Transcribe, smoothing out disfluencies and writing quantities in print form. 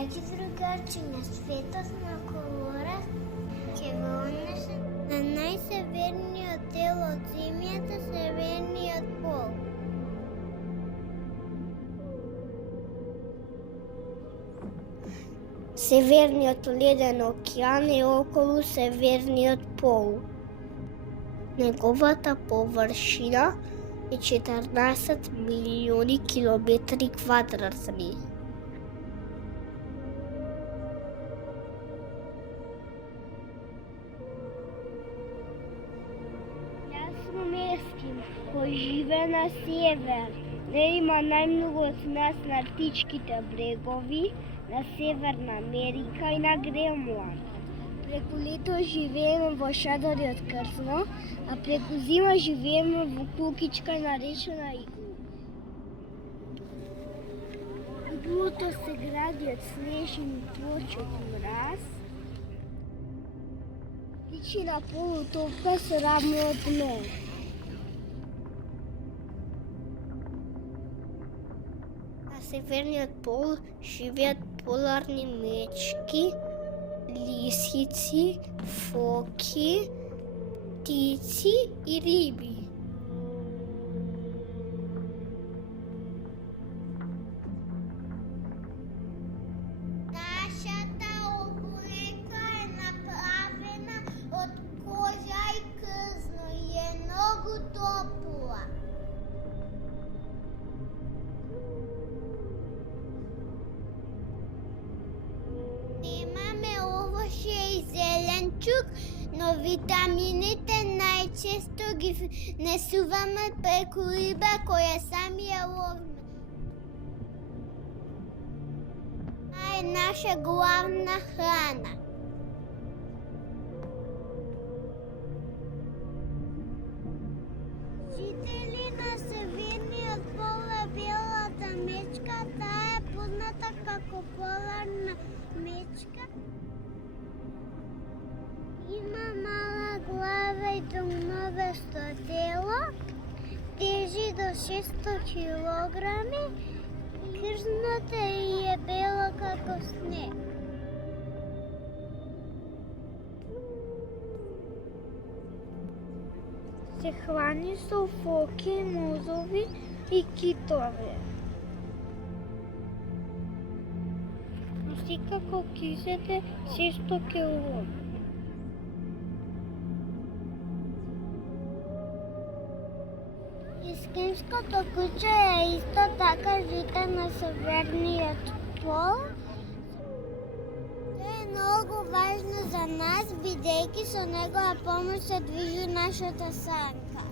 Драги другарче, на светът на колора червона на най-северният дел от Земята, северният пол. Северният леден океан е около северният пол. Неговата повършина е 14 милиони километри квадратни. Местим, кой живе на север. Не има най-много от нас на арктическите брегови, на Северна Америка и на Гренланд. Преко лето живеем в шадъри от кърсно, а преко зима живеем в кулкичка наречена иглу. Иглото се гради от снежни плочи от мраз, личи на полутопка с рамо от мед. На северният пол живеят поларни мечки, лисици, фоки, птици и риби. Нашата облекла е направена от кожа и късно и е много топла. Имаме овощи и зеленчук, но витамините най-често ги несуваме преко риба, коя сами я ловим. Това е наша главна храна. Жители на северният пол е белата мечка, тая е позната како поларна мечка. Има мала глава и дръвновесто тело, тежи до 600 килограми, кръстната ѝ е бела како снег. Се храни со фоки, мозови и китове. Носи како кисете 600 кг. Ескимското куче е исто така жите на северният пол. То е много важно за нас, бидейки со негова помощ се движи нашата санка.